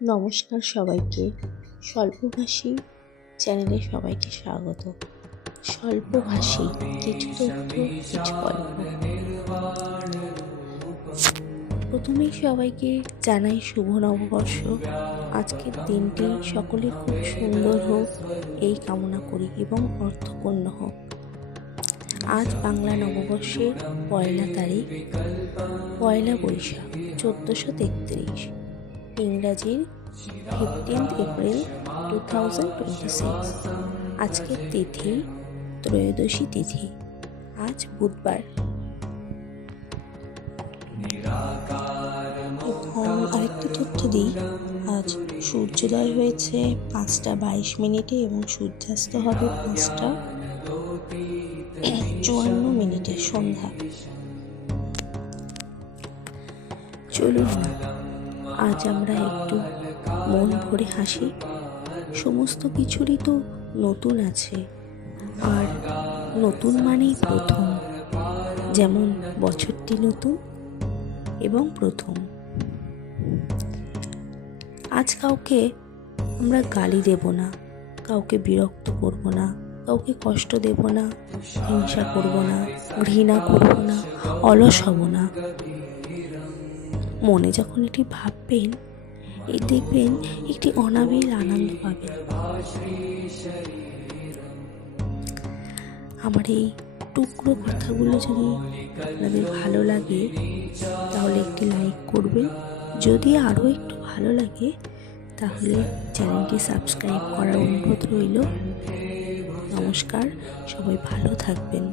নমস্কার সবাইকে। স্বল্পভাষী চ্যানেলে সবাইকে স্বাগত। স্বল্পভাষী কিছু তথ্য, কিছু গল্প। প্রথমেই সবাইকে জানাই শুভ নববর্ষ। আজকের দিনটি সকলের খুব সুন্দর হোক এই কামনা করি এবং অর্থপূর্ণ হোক। আজ বাংলা নববর্ষের পয়লা তারিখ, পয়লা বৈশাখ 1433, ইংরাজির 15 এপ্রিল 2026। আজকের তিথি ত্রয়োদশী তিথি। আজ বুধবার। এখন আরেকটি তথ্য দিই। আজ সূর্যোদয় হয়েছে 5:22 এবং সূর্যাস্ত হবে 5:54 সন্ধ্যা। চলুন না, আজ আমরা একটু মন ভরে হাসি। সমস্ত কিছুরই তো নতুন আছে, আর নতুন মানেই প্রথম। যেমন বছরটি নতুন এবং প্রথম। আজ কাউকে আমরা গালি দেব না, কাউকে বিরক্ত করব না, কাউকে কষ্ট দেব না, হিংসা করব না, ঘৃণা করব না, অলস হব না। মনে যখন এটি ভাববেন, এই দেখবেন একটি অনাবিল আনন্দ পাবেন। আমার এই টুকরো কথাগুলো যদি আপনাদের ভালো লাগে তাহলে একটি লাইক করবেন। যদি আরও একটু ভালো লাগে তাহলে চ্যানেলটি সাবস্ক্রাইব করার অনুরোধ রইল। নমস্কার, সবাই ভালো থাকবেন।